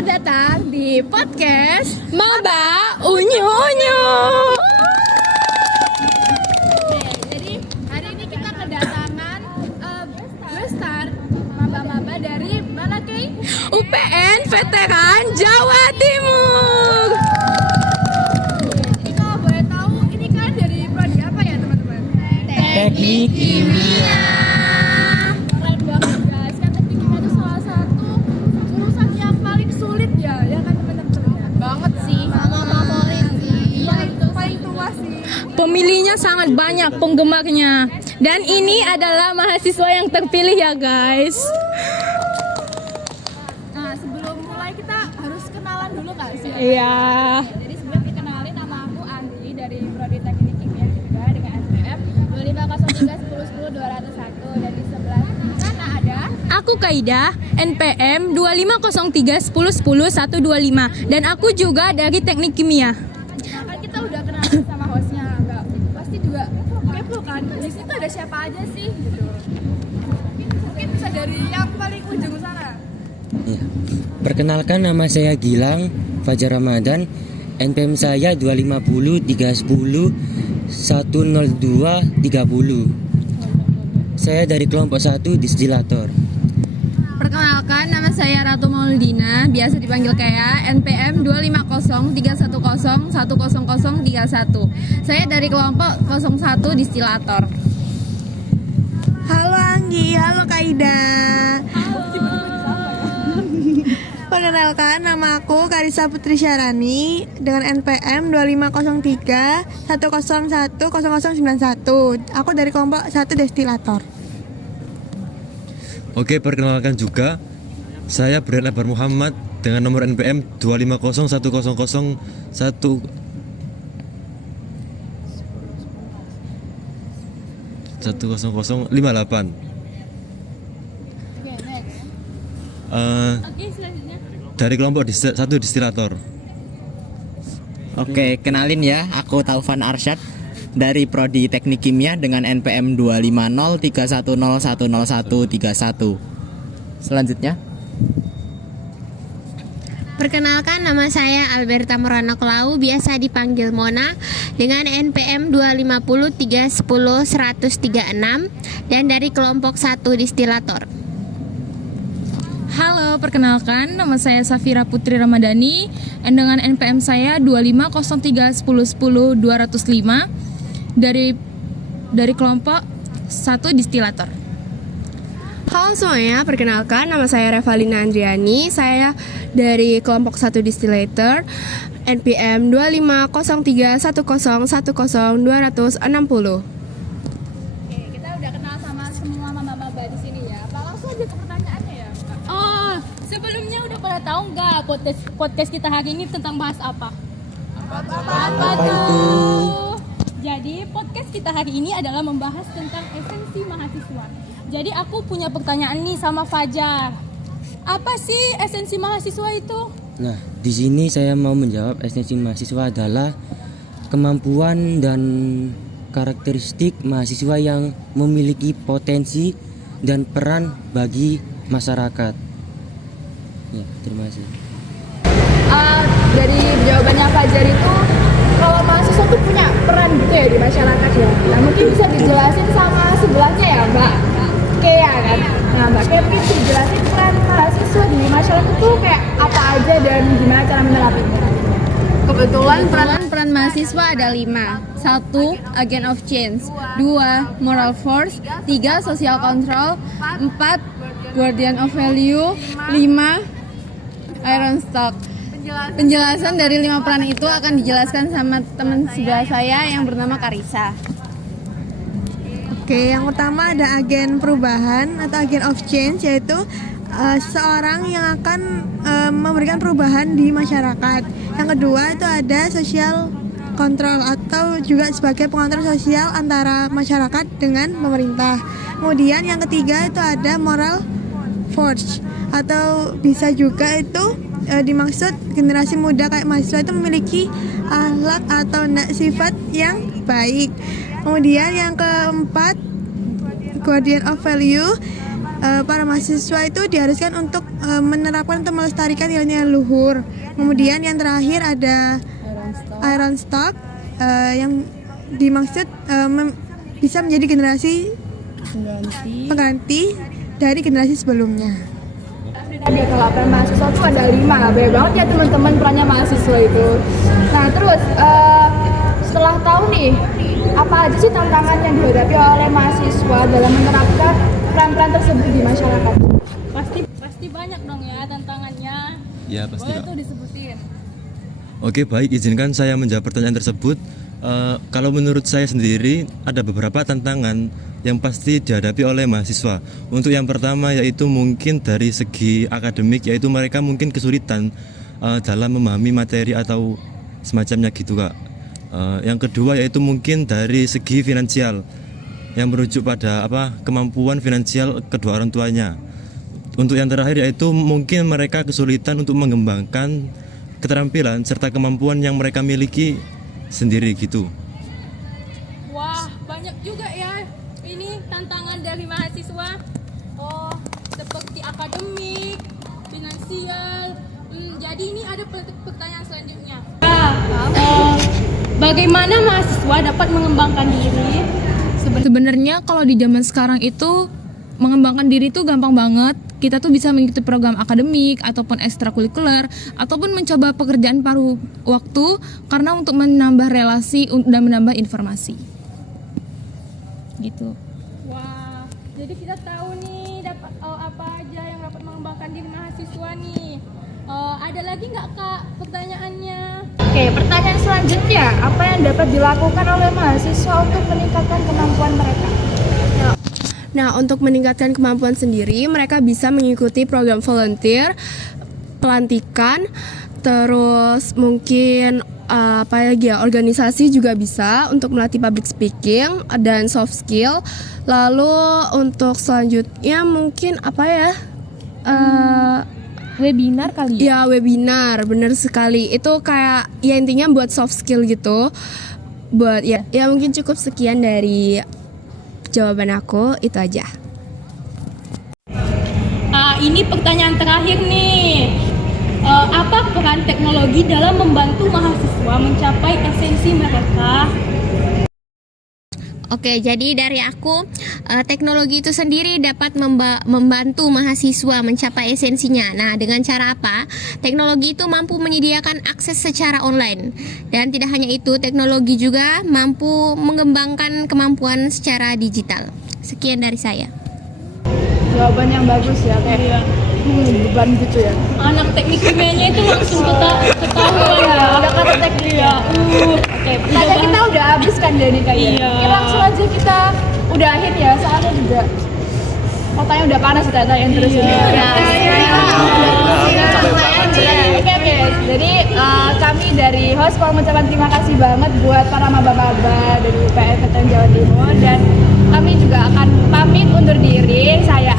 Selamat datang di podcast Maba Unyu Unyu. Jadi hari ini kita kedatangan besar maba-maba dari mana, Kay? UPN Veteran Jawa Timur. Jadi kalau boleh tahu, ini kan dari prodi apa ya, teman-teman? Teknik Kimia. Keren banget, guys. Kan teknik kimia itu salah satu jurusan yang paling sulit ya kan teman-teman? Banget sih. Sama favorit sih. Paling tua sih. Pemilihnya sangat banyak, penggemarnya. Dan ini adalah mahasiswa yang terpilih ya guys. Nah, sebelum mulai kita harus kenalan dulu kak sih. Iya. Jadi sebelum dikenalin, nama aku Andri dari Prodi Teknik Kimia juga dengan NPM 25031010 201, dan di sebelah sana ada Aku Kaida, NPM 2503110125 dan aku juga dari Teknik Kimia. kan kita udah kenalan sama hostnya, nggak pasti juga kepo kan di situ ada siapa aja sih gitu. Mungkin bisa dari yang paling ujung sana. Ya. Perkenalkan, nama saya Gilang Fajar Ramadan. NPM saya 250 310 102 30. Saya dari kelompok 1 distilator. Perkenalkan, nama saya Ratu Maulidina, biasa dipanggil Kea, NPM 250310110031. Saya dari kelompok 01 distilator. Halo Anggi, halo Kaida. Perkenalkan, nama aku Karisa Putri Syarani dengan NPM 2503 101 0091. Aku dari kelompok 1 destilator. Oke, perkenalkan juga, saya Brian Akbar Muhammad dengan nomor NPM 2501001 10058. Dari kelompok 1 distilator. Oke, kenalin ya, aku Taufan Arsyad dari Prodi Teknik Kimia dengan NPM 25031010131. Selanjutnya, Perkenalkan, nama saya Alberta Morana Klau, biasa dipanggil Mona, dengan NPM 250310136 dan dari kelompok 1 distilator. Halo, perkenalkan, nama saya Safira Putri Ramadhani dengan NPM saya 25031010205 dari kelompok 1 distilator. Halo semuanya, perkenalkan, nama saya Revalina Andriani, saya dari kelompok 1 distillator, NPM 25031010260. Oke, kita udah kenal sama semua maba-maba di sini ya. Apa langsung aja ke pertanyaannya ya, Kak? Oh, sebelumnya udah pada tahu nggak podcast kita hari ini tentang bahas apa? Apa tuh? Jadi podcast kita hari ini adalah membahas tentang esensi mahasiswa. Jadi aku punya pertanyaan nih sama Fajar. Apa sih esensi mahasiswa itu? Nah, di sini saya mau menjawab, esensi mahasiswa adalah kemampuan dan karakteristik mahasiswa yang memiliki potensi dan peran bagi masyarakat. Ya, terima kasih. Dari jawabannya Fajar itu, kalau mahasiswa tuh punya peran gitu ya di masyarakat ya. Nah, mungkin bisa dijelasin sama sebelahnya ya, Mbak Kea kan. Nah, Mbak Kea mungkin bisa dijelasin peran mahasiswa di masyarakat tuh kayak apa aja dan gimana cara menerapkannya. Kebetulan peran mahasiswa ada 5. 1. Agent of change. 2. Moral force. 3. Social control. 4. Guardian of value. 5. Iron stock. Penjelasan dari 5 peran itu akan dijelaskan sama teman sebelah saya yang bernama Karisa. Oke, yang utama ada agen perubahan atau agent of change, yaitu seseorang yang akan memberikan perubahan di masyarakat. Yang kedua itu ada social control atau juga sebagai pengontrol sosial antara masyarakat dengan pemerintah. Kemudian yang ketiga itu ada moral force atau bisa juga itu dimaksud generasi muda kayak mahasiswa itu memiliki akhlak atau sifat yang baik. Kemudian yang keempat, guardian of value, para mahasiswa itu diharuskan untuk menerapkan atau melestarikan nilai-nilai luhur. Kemudian yang terakhir ada iron stock yang dimaksud bisa menjadi generasi pengganti dari generasi sebelumnya. Tadi kalau peran mahasiswa tuh ada 5, banyak banget ya teman-teman perannya mahasiswa itu. Nah terus setelah tahu nih apa aja sih tantangan yang dihadapi oleh mahasiswa dalam menerapkan peran-peran tersebut di masyarakat? Pasti banyak dong ya tantangannya. Ya pasti Boleh Kak. tuh disebutin. Oke baik, izinkan saya menjawab pertanyaan tersebut. Kalau menurut saya sendiri ada beberapa tantangan yang pasti dihadapi oleh mahasiswa. Untuk yang pertama yaitu mungkin dari segi akademik, yaitu mereka mungkin kesulitan dalam memahami materi atau semacamnya gitu Kak. Yang kedua yaitu mungkin dari segi finansial yang merujuk pada kemampuan finansial kedua orang tuanya. Untuk yang terakhir yaitu mungkin mereka kesulitan untuk mengembangkan keterampilan serta kemampuan yang mereka miliki sendiri gitu. Wah, banyak juga ya ini tantangan dari mahasiswa. Oh, seperti akademik, finansial. Jadi ini ada pertanyaan selanjutnya. Bagaimana mahasiswa dapat mengembangkan diri? Sebenarnya kalau di zaman sekarang itu mengembangkan diri itu gampang banget. Kita tuh bisa mengikuti program akademik ataupun ekstrakurikuler ataupun mencoba pekerjaan paruh waktu karena untuk menambah relasi dan menambah informasi. Gitu. Wah, jadi kita tahu nih dapat apa aja yang dapat mengembangkan diri mahasiswa nih. Ada lagi nggak Kak pertanyaannya? Oke, pertanyaan selanjutnya, apa yang dapat dilakukan oleh mahasiswa untuk meningkatkan kemampuan mereka? Nah, untuk meningkatkan kemampuan sendiri, mereka bisa mengikuti program volunteer, pelantikan, terus mungkin organisasi juga bisa untuk melatih public speaking dan soft skill. Lalu untuk selanjutnya mungkin Webinar kali ya? Ya, webinar, bener sekali. Itu kayak ya intinya buat soft skill gitu. Buat ya mungkin cukup sekian dari jawaban aku, itu aja. Ini pertanyaan terakhir nih. Apa peran teknologi dalam membantu mahasiswa mencapai esensi mereka? Oke, jadi dari aku, teknologi itu sendiri dapat membantu mahasiswa mencapai esensinya. Nah, dengan cara apa? Teknologi itu mampu menyediakan akses secara online. Dan tidak hanya itu, teknologi juga mampu mengembangkan kemampuan secara digital. Sekian dari saya. Jawaban yang bagus ya, kayak beban gitu ya. Anak teknik kimianya itu langsung ketahuan ya. Udah kata teknik ya. Oke, Kayaknya kita udah habis kan Dani kayaknya. Iya. Oke, langsung aja kita udahin ya, soalnya juga otaknya udah panas ternyata yang terus ini. Oke. Jadi kami dari host mau mengucapkan terima kasih banget buat para maba-maba dari UPN Jawa Timur, dan kami juga akan pamit undur diri. Saya